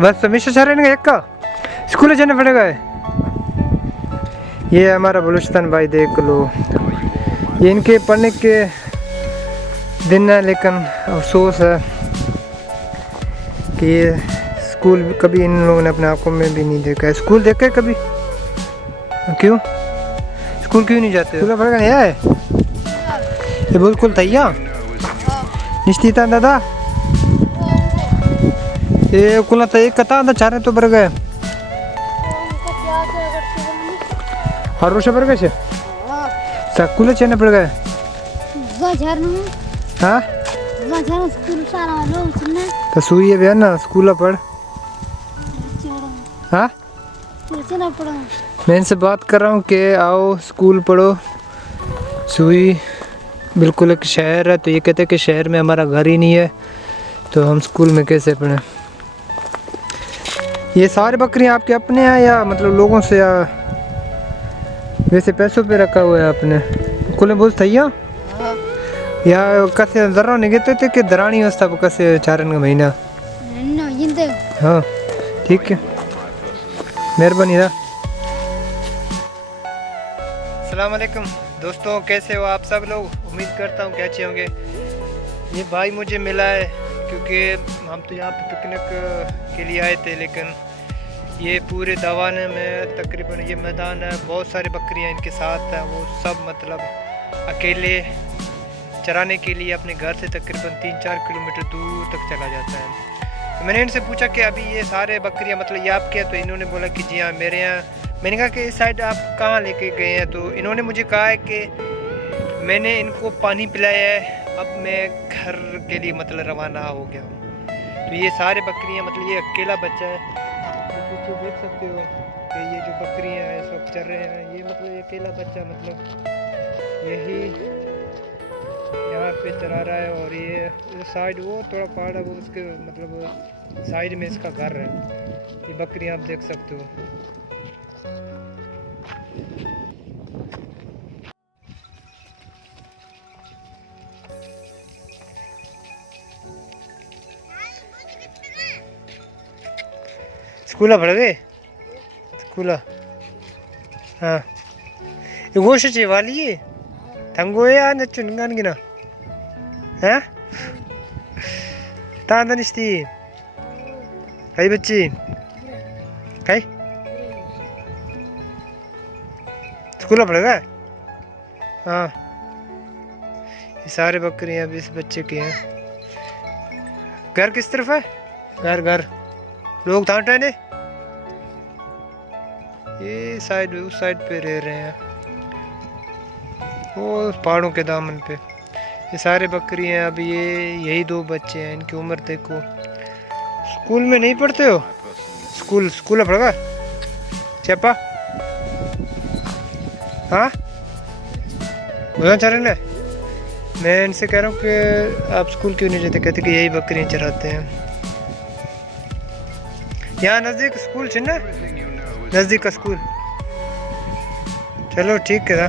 बस हमेशा चाह रहे एक का स्कूल जाना पड़ेगा। ये हमारा बलूचिस्तान भाई देख लो, ये इनके पढ़ने के दिन है, लेकिन अफसोस है कि ये स्कूल कभी इन लोगों ने अपने आंखों में भी नहीं देखा है। स्कूल देखा है कभी? क्यों स्कूल क्यों नहीं जाते? स्कूल पढ़ेगा नहीं है ये बिल्कुल तैयार निश्चित दादा ये कुल एक कथा अंदर चारे तो बर गए हर रोज बर गए स्कूल चेने पड़ गए। हाँ तो सुई है ना स्कूल पढ़। हाँ मैं इनसे बात कर रहा हूँ कि आओ स्कूल पढ़ो। सुई बिल्कुल एक शहर है, तो ये कहते हैं कि शहर में हमारा घर ही नहीं है, तो हम स्कूल में कैसे पढ़ें। ये सारे बकरियां आपके अपने हैं या मतलब लोगों से, या वैसे पैसों पे रखा हुआ है आपने? कुल बोल थैया या कैसे जरा नहीं कहते थे कि दरानी व्यवस्था कैसे चारन का महीना? हाँ ठीक है, मेहरबानी था। अस्सलाम वालेकुम दोस्तों, कैसे हो आप सब लोग? उम्मीद करता हूँ कि अच्छे होंगे। ये भाई मुझे मिला है क्योंकि हम तो यहाँ पे पिकनिक के लिए आए थे, लेकिन ये पूरे दवाने में तकरीबन ये मैदान है, बहुत सारी बकरियाँ इनके साथ हैं। वो सब मतलब अकेले चराने के लिए अपने घर से तकरीबन 3-4 किलोमीटर दूर तक चला जाता है। तो मैंने इनसे पूछा कि अभी ये सारे बकरियाँ मतलब ये आपके हैं? तो इन्होंने बोला कि जी हाँ मेरे यहाँ। मैंने कहा कि इस साइड आप कहाँ लेके गए हैं? तो इन्होंने मुझे कहा है कि मैंने इनको पानी पिलाया है, अब मैं घर के लिए मतलब रवाना हो गया हूँ। तो ये सारे बकरियाँ मतलब ये अकेला बच्चा है, तो पीछे देख सकते हो कि ये जो बकरियाँ हैं सब चल रहे हैं। ये मतलब ये अकेला बच्चा मतलब यही यहाँ पे चला रहा है, और ये साइड वो थोड़ा पहाड़ है, वो उसके मतलब साइड में इसका घर है। ये बकरियाँ आप देख सकते हो। स्कूल पढ़ गए? स्कूल हाँ ये गोश वाली है थंगो या नचुन गान गिना हैं तांदा निस्ती कई बच्ची कई स्कूल पढ़ गए? हाँ ये सारे बकरियां अभी इस बच्चे के हैं। घर किस तरफ है? घर घर लोग तांटे ने ये साइड उस साइड पे रह रहे हैं, वो पहाड़ों के दामन पे। ये सारे बकरी हैं। अब ये यही 2 बच्चे हैं, इनकी उम्र देखो। स्कूल में नहीं पढ़ते हो? स्कूल पढ़ेगा चेपा? हाँ बोलना चाह रहे हैं। मैं इनसे कह रहा हूँ कि आप स्कूल क्यों नहीं जाते? कहते कि यही बकरियाँ चराते हैं। यहाँ नज़दीक स्कूल है ना, नज़दीक का स्कूल। चलो ठीक है ना।